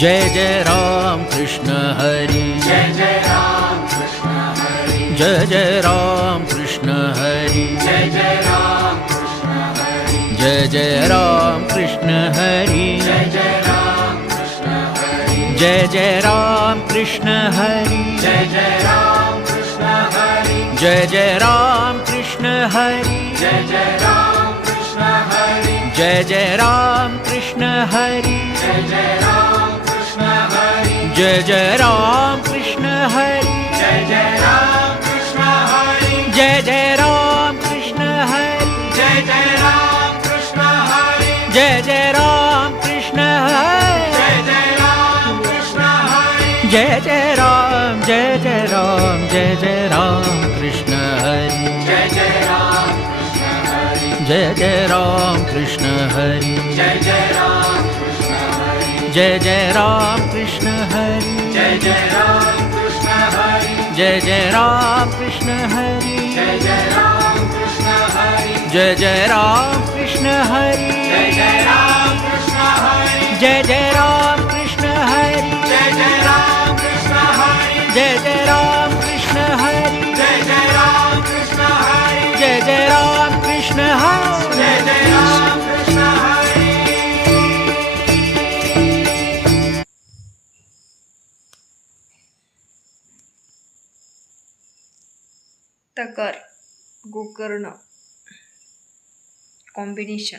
जय जय राम कृष्ण हरि, जय जय राम कृष्ण हरि, जय जय राम कृष्ण हरि, जय जय राम कृष्ण हरि, जय जय राम कृष्ण हरि, जय जय राम कृष्ण हरि, जय जय राम कृष्ण हरि, जय जय राम कृष्ण हरि, जय जय राम कृष्ण हरि, जय जय राम कृष्ण हरि, जय जय राम कृष्ण हरि, जय जय राम कृष्ण हरि, जय जय राम कृष्ण हरि, जय जय राम कृष्ण हरि, जय जय राम कृष्ण हरि, जय जय राम कृष्ण हरि, जय जय राम कृष्ण हरि, जय जय राम कृष्ण हरि, जय जय राम, जय जय राम, जय जय राम कृष्ण हरि, जय जय राम कृष्ण हरि, जय जय राम कृष्ण हरि, जय जय राम कृष्ण हरि, जय जय राम कृष्ण हरि, जय जय राम कृष्ण हरि, जय जय राम कृष्ण हरि, जय जय राम कृष्ण हरि, जय जय राम कृष्ण हरि, जय जय राम कृष्ण हरि, जय जय राम कृष्ण हरि, जय जय राम कृष्ण हरि, जय जय राम कृष्ण हरि, जय जय राम कृष्ण हरि, जय जय राम कृष्ण हरि, जय जय राम कृष्ण हरि. तगर गोकर्ण कॉम्बिनेशन